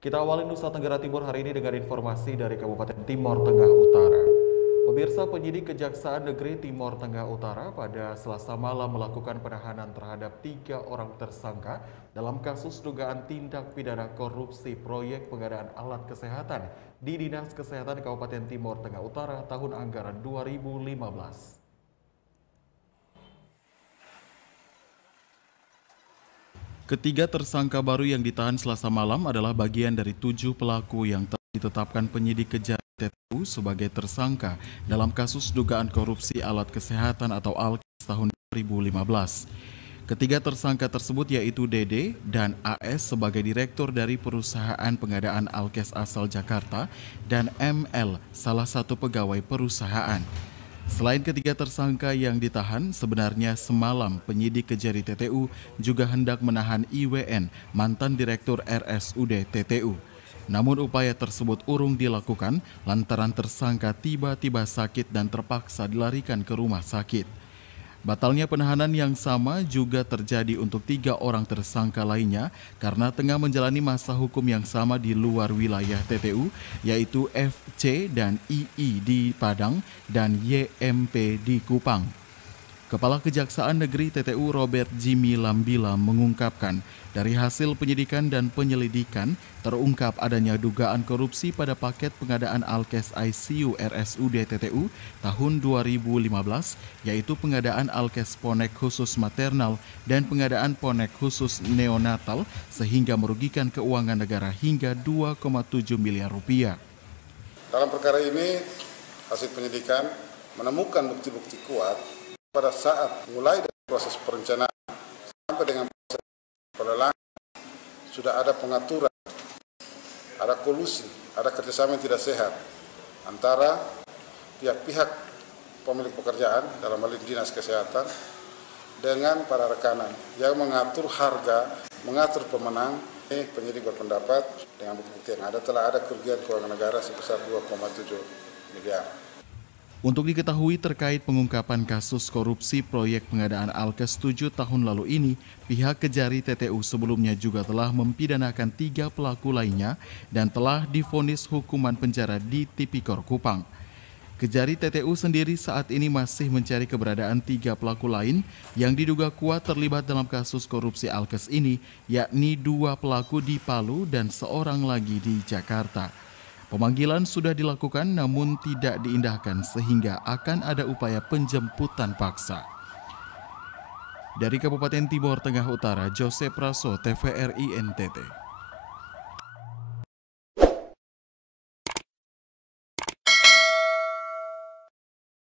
Kita awali Nusa Tenggara Timur hari ini dengan informasi dari Kabupaten Timor Tengah Utara. Pemirsa, penyidik Kejaksaan Negeri Timor Tengah Utara pada Selasa malam melakukan penahanan terhadap 3 orang tersangka dalam kasus dugaan tindak pidana korupsi proyek pengadaan alat kesehatan di Dinas Kesehatan Kabupaten Timor Tengah Utara tahun anggaran 2015. Ketiga tersangka baru yang ditahan Selasa malam adalah bagian dari 7 pelaku yang telah ditetapkan penyidik Kejari TTU sebagai tersangka dalam kasus dugaan korupsi alat kesehatan atau ALKES tahun 2015. Ketiga tersangka tersebut yaitu Dede dan AS sebagai direktur dari perusahaan pengadaan ALKES asal Jakarta dan ML salah satu pegawai perusahaan. Selain ketiga tersangka yang ditahan, sebenarnya semalam penyidik Kejari TTU juga hendak menahan IWN, mantan direktur RSUD TTU. Namun upaya tersebut urung dilakukan lantaran tersangka tiba-tiba sakit dan terpaksa dilarikan ke rumah sakit. Batalnya penahanan yang sama juga terjadi untuk 3 orang tersangka lainnya karena tengah menjalani masa hukum yang sama di luar wilayah TTU, yaitu FC dan II di Padang dan YMP di Kupang. Kepala Kejaksaan Negeri TTU Robert Jimmy Lambila mengungkapkan, dari hasil penyidikan dan penyelidikan terungkap adanya dugaan korupsi pada paket pengadaan ALKES ICU RSUD TTU tahun 2015, yaitu pengadaan ALKES Ponek khusus maternal dan pengadaan Ponek khusus neonatal sehingga merugikan keuangan negara hingga 2,7 miliar rupiah. Dalam perkara ini, hasil penyidikan menemukan bukti-bukti kuat pada saat mulai dari proses perencanaan sampai dengan proses pelelangan sudah ada pengaturan, ada kolusi, ada kerjasama yang tidak sehat antara pihak-pihak pemilik pekerjaan dalam hal ini Dinas Kesehatan dengan para rekanan yang mengatur harga, mengatur pemenang. Penyidik berpendapat dengan bukti-bukti yang ada telah ada kerugian keuangan negara sebesar 2,7 miliar. Untuk diketahui terkait pengungkapan kasus korupsi proyek pengadaan ALKES 7 tahun lalu ini, pihak Kejari TTU sebelumnya juga telah mempidanakan 3 pelaku lainnya dan telah divonis hukuman penjara di Tipikor Kupang. Kejari TTU sendiri saat ini masih mencari keberadaan 3 pelaku lain yang diduga kuat terlibat dalam kasus korupsi ALKES ini, yakni 2 pelaku di Palu dan seorang lagi di Jakarta. Pemanggilan sudah dilakukan namun tidak diindahkan sehingga akan ada upaya penjemputan paksa. Dari Kabupaten Timor Tengah Utara, Joseph Praso, TVRI NTT.